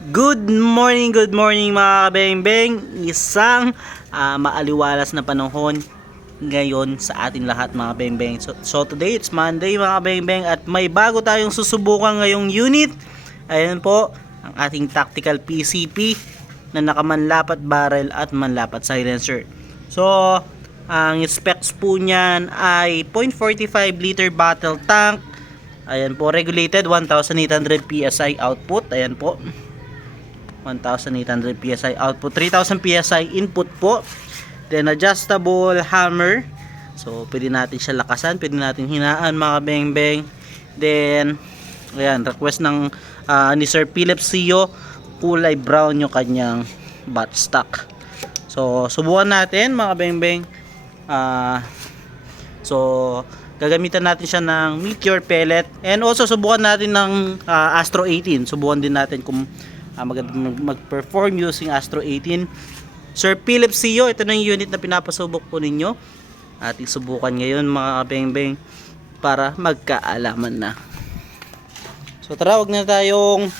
Good morning mga kabeng-beng. Isang maaliwalas na panahon ngayon sa ating lahat mga kabeng-beng. So today it's Monday mga kabeng-beng at may bago tayong susubukan ngayong unit. Ayan po, ang ating tactical PCP na nakamanlapat barrel at manlapat silencer. So, ang specs po niyan ay 0.45 liter battle tank. Ayan po, regulated 1,800 PSI output. Ayan po, 1,800 PSI output, 3,000 PSI input po. Then adjustable hammer. So pwede natin siya lakasan, pwede natin hinaan mga beng-beng. Then ayan, request ng ni Sir Philip Sio, kulay brown yung kanyang buttstock. So subukan natin mga beng-beng. So gagamitan natin siya ng Meteor pellet, and also subukan natin ng Astro 18. Subukan din natin kung mag-perform using Astro 18. Sir Philip Sio, ito na yung unit na pinapasubok po ninyo. Ating subukan ngayon mga kabeng-beng para magkaalaman na. So tara, wag na tayong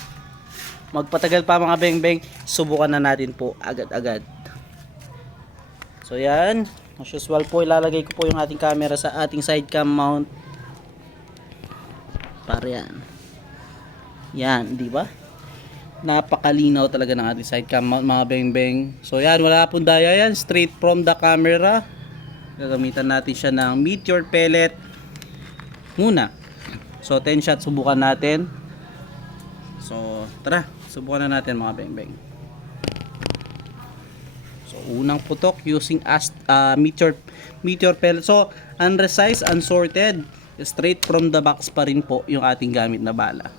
magpatagal pa mga beng-beng. Subukan na natin po agad-agad. So yan, as usual po, ilalagay ko po yung ating camera sa ating side cam mount. Para yan. Yan, di ba? Napakalinaw talaga ng ating side cam mount mga beng-beng. So yan, wala pong daya yan, straight from the camera. Gagamitan natin siya ng Meteor pellet muna. So 10 shots subukan natin. So tara, subukan na natin mga beng-beng. So unang putok using Meteor pellet. So unresized, unsorted, straight from the box pa rin po yung ating gamit na bala.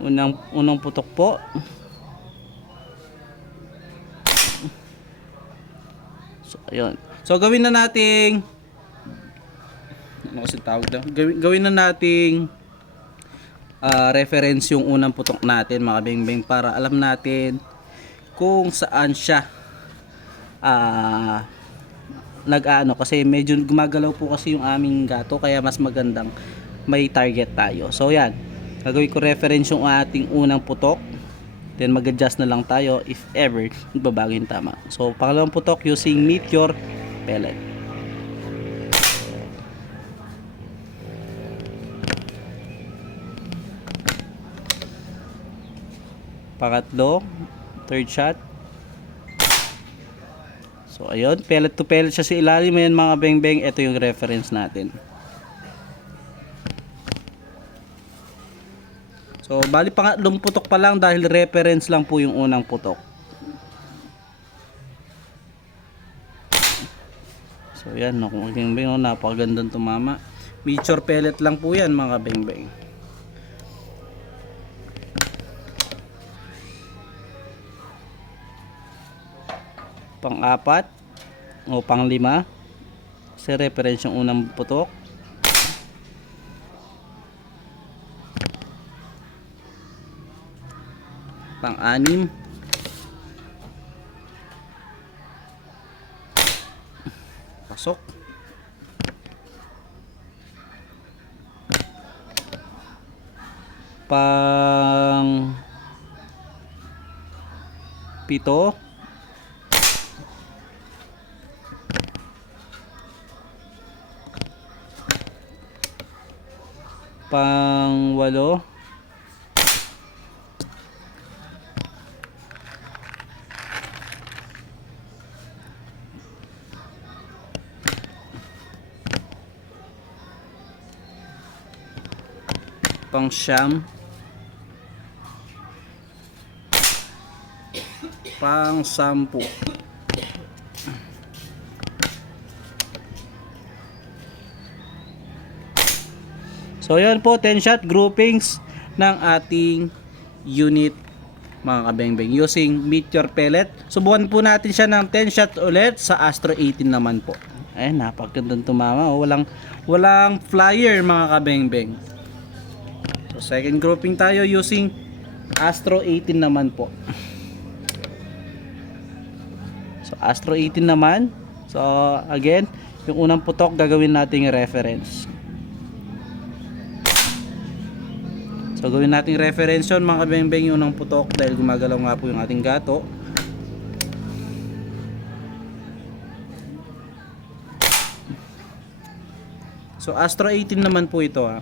Unang putok po. So ayun. So gawin na nating ano kasi tawag daw? Gawin na nating reference yung unang putok natin mga beng-beng, para alam natin kung saan siya nag-aano, kasi medyo gumagalaw po kasi yung aming gato, kaya mas magandang may target tayo. So yan, gagawin ko reference yung ating unang putok, then mag-adjust na lang tayo if ever magbabago yung tama. So pangalawang putok using Meteor pellet. Pangatlo, third shot. So ayun, pellet to pellet siya sa ilalim. Ayan mga beng-beng, ito yung reference natin. So bali pangatlong putok pa lang, dahil reference lang po yung unang putok. So yan, mga beng-beng, napakagandang tumama. Meteor pellet lang po yan mga beng-beng. Pang-apat o pang-lima, kasi reference yung unang putok. Pang-anim, pasok. Pang-pito, pang-walo, pang-siyam, pang-sampu. So yan po, 10 shot groupings ng ating unit mga kabeng-beng using Meteor pellet. Subukan po natin siya ng 10 shots ulit sa Astro 18 naman po. Ay, napakagandang tumama. Walang flyer mga kabeng-beng. So second grouping tayo using Astro 18 naman po. So Astro 18 naman. So again, yung unang putok gagawin nating reference. So gawin nating reference yun mga kabeng-beng, yung unang putok dahil gumagalaw nga po yung ating gato. So Astro 18 naman po ito ha.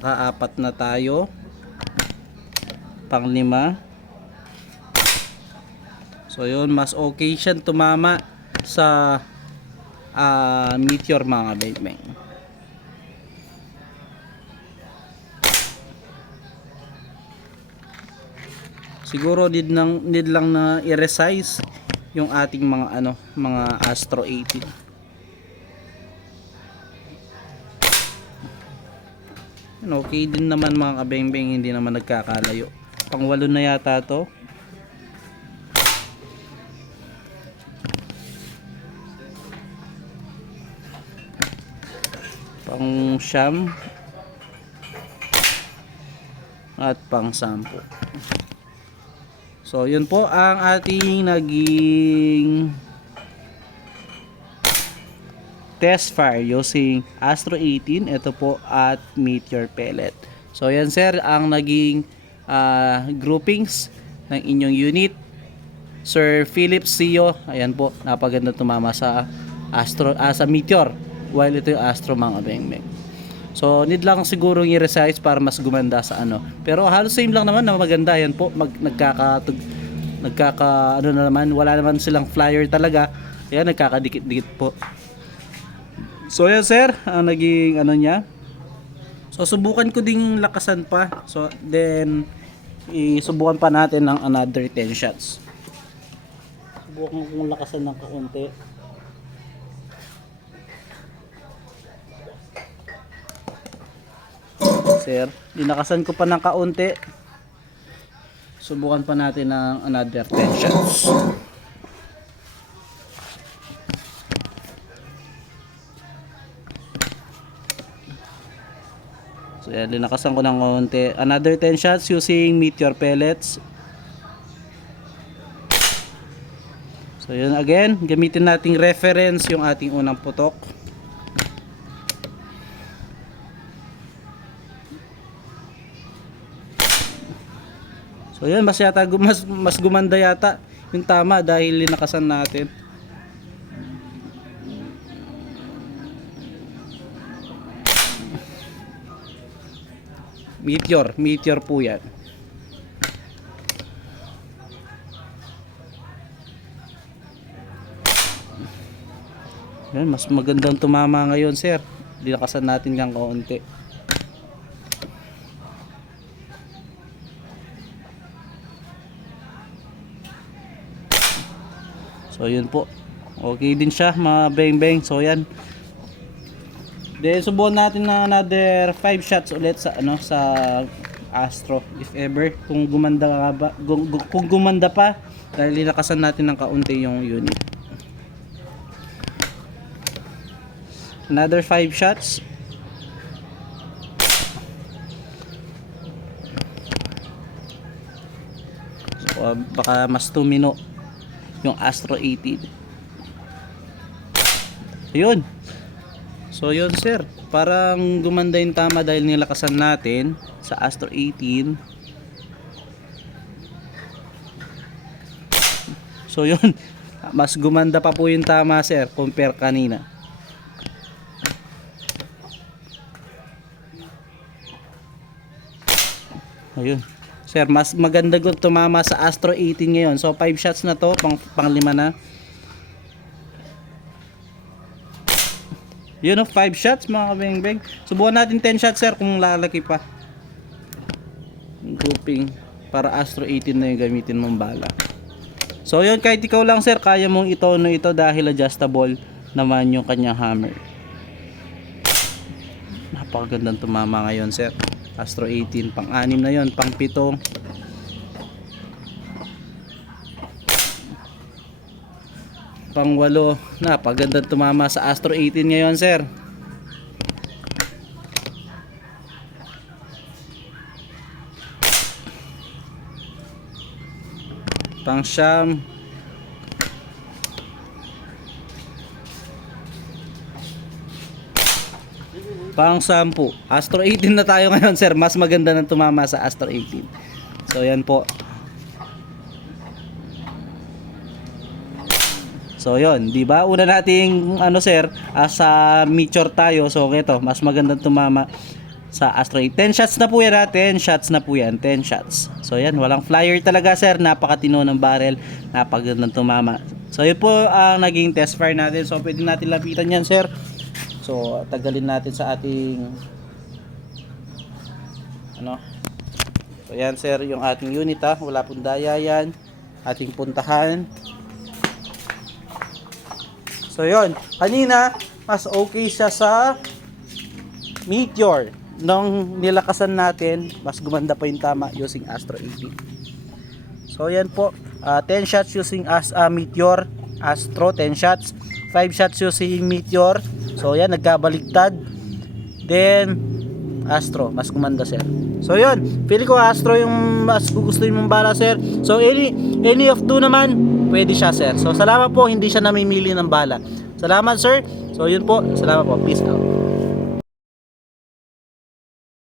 Nakaapat na tayo. Pang-5. So yun, mas okay siya tumama sa meteor mga kabeng-beng. Siguro need lang na i-resize yung ating mga Astro 18. Okay din naman mga kabeng-beng, hindi naman nagkakalayo. Pang-8 na yata to. Pang-9 at pang-10. So yun po ang ating naging test fire using Astro 18, ito po at Meteor Pellet. So yan sir ang naging groupings ng inyong unit. Sir Philip Sio, ayan po, napaganda tumama sa Astro sa Meteor, while ito yung Astro mga kabeng-beng. So need lang siguro i-resize para mas gumanda sa pero halos same lang naman na maganda. Yan po, nagkaka na naman, wala naman silang flyer talaga. Ayan, nagkakadikit-dikit po. So yan sir, ang naging niya. So subukan ko ding lakasan pa. So then isubukan pa natin ng another 10 shots. Subukan kong lakasan ng kaunti. Sir, dinakasan ko pa ng kaunti. Subukan pa natin ng another 10 shots. So yan, linakasan ko ng kaunti. Another 10 shots using Meteor Pellets. So yun again, gamitin nating reference yung ating unang putok. So yun, mas gumanda yata yung tama dahil linakasan natin. Meteor po yan. Yan, mas magandang tumama ngayon sir. Linakasan natin ng kaunti. So yun po. Okay din siya mga beng-beng. So yan. Then subukan natin na another 5 shots ulit sa sa Astro if ever kung gumanda ba, kung gumanda pa dahil linakasan natin ng kaunti yung unit. Another 5 shots. So, baka mas tumino yung Astro 18. Ayun. So yun sir, parang gumanda yung tama dahil nilakasan natin sa Astro 18. So yun, mas gumanda pa po yung tama sir compare kanina. Ayun. Sir, mas maganda tumama sa Astro 18 ngayon. So 5 shots na to, pang 5 na. Yun o, 5 shots mga kabeng-beng. Subukan natin 10 shots sir kung lalaki pa. Grouping para Astro 18 na yung gamitin mong bala. So yun, kahit ikaw lang sir, kaya mong itono ito dahil adjustable naman yung kanyang hammer. Napakagandang tumama ngayon sir. Astro 18, pang-6 na yun, pang-7. Pang-8, napagandang tumama sa Astro 18 ngayon sir. Pang siyam. Pang 10. Astro 18 na tayo ngayon, sir. Mas maganda nang tumama sa Astro 18. So yan po. So yon, 'di ba? Una nating ano sir, sa Meteor tayo. So ito, mas magandang tumama sa Astro 8. 10 shots na po yan, 10 shots na po yan, 10 shots. So yan, walang flyer talaga sir. Napakatino ng barrel, napakagandang tumama. So yun po ang naging test fire natin. So pwede natin lapitan yan sir. So tagalin natin sa ating ano. So yan sir, yung ating unit ha. Wala pong daya yan. Ating puntahan. So yun, kanina mas okay siya sa Meteor. Nung nilakasan natin, mas gumanda pa yung tama using Astro 18. So yan po, 10 shots using Meteor, Astro 10 shots, 5 shots using Meteor. So yan, nagkabaligtad. Then Astro, mas gumanda sir. So yun, pili ko Astro yung mas gugustuhin mong bala sir. So any of two naman, pwede siya sir. So salamat po, hindi siya namimili ng bala. Salamat sir. So yun po, salamat po. Peace out.